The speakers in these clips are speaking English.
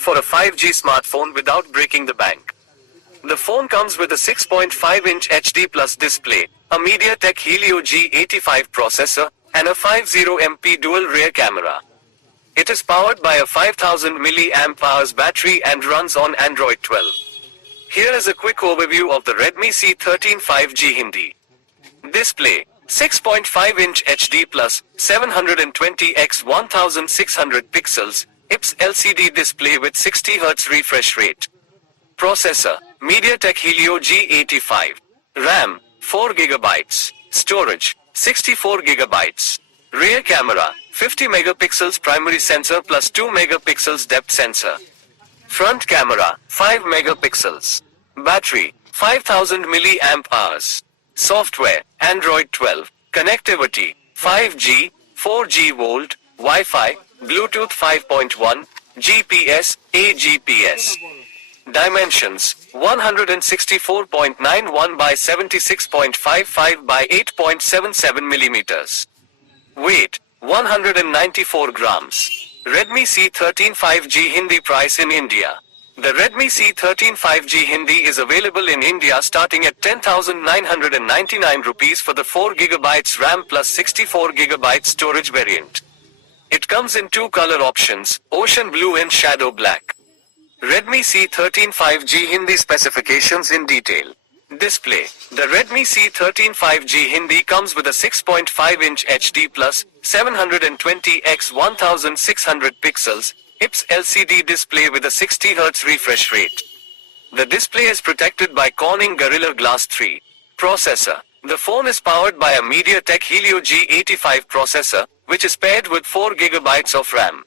For a 5G smartphone without breaking the bank. The phone comes with a 6.5-inch HD Plus display, a MediaTek Helio G85 processor, and a 50MP dual rear camera. It is powered by a 5000 mAh battery and runs on Android 12. Here is a quick overview of the Redmi C13 5G Hindi. Display: 6.5-inch HD Plus, 720x 1600 pixels, IPS LCD display with 60Hz refresh rate. Processor: MediaTek Helio G85. RAM: 4GB. Storage: 64GB. Rear camera: 50 megapixels primary sensor plus 2 megapixels depth sensor. Front camera: 5 megapixels. Battery: 5000 mAh. Software: Android 12. Connectivity: 5G, 4G VoLTE, Wi-Fi, Bluetooth 5.1, GPS, AGPS. Dimensions: 164.91 by 76.55 by 8.77 millimeters. Weight: 194 grams. Redmi C13 5G Hindi price in India. The Redmi C13 5G Hindi is available in India starting at 10,999 rupees for the 4GB RAM plus 64GB storage variant. It comes in two color options, ocean blue and shadow black. Redmi C13 5G Hindi specifications in detail. Display: the Redmi C13 5G Hindi comes with a 6.5-inch HD Plus, 720x 1600 pixels, IPS LCD display with a 60Hz refresh rate. The display is protected by Corning Gorilla Glass 3. Processor: the phone is powered by a MediaTek Helio G85 processor, which is paired with 4GB of RAM.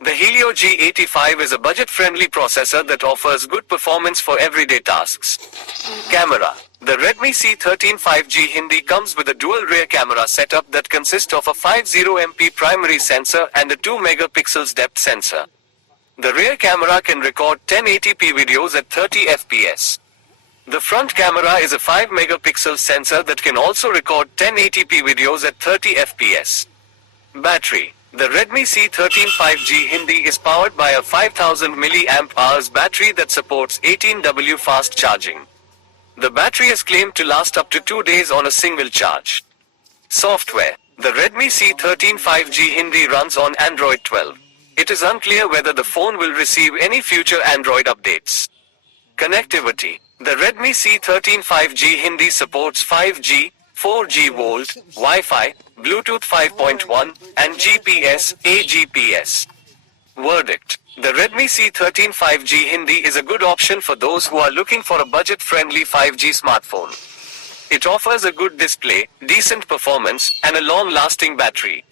The Helio G85 is a budget-friendly processor that offers good performance for everyday tasks. Camera: the Redmi C13 5G Hindi comes with a dual rear camera setup that consists of a 50MP primary sensor and a 2 megapixels depth sensor. The rear camera can record 1080p videos at 30 fps. The front camera is a 5 megapixel sensor that can also record 1080p videos at 30 fps. Battery: the Redmi C13 5G Hindi is powered by a 5000 mAh battery that supports 18W fast charging. The battery is claimed to last up to 2 days on a single charge. Software: the Redmi C13 5G Hindi runs on Android 12. It is unclear whether the phone will receive any future Android updates. Connectivity: the Redmi C13 5G Hindi supports 5G, 4G VoLTE, Wi-Fi, Bluetooth 5.1, and GPS, AGPS. Verdict: the Redmi C13 5G Hindi is a good option for those who are looking for a budget-friendly 5G smartphone. It offers a good display, decent performance, and a long-lasting battery.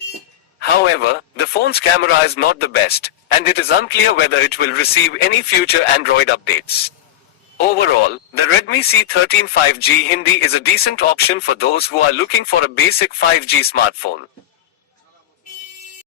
However, the phone's camera is not the best, and it is unclear whether it will receive any future Android updates. Overall, the Redmi C13 5G Hindi is a decent option for those who are looking for a basic 5G smartphone.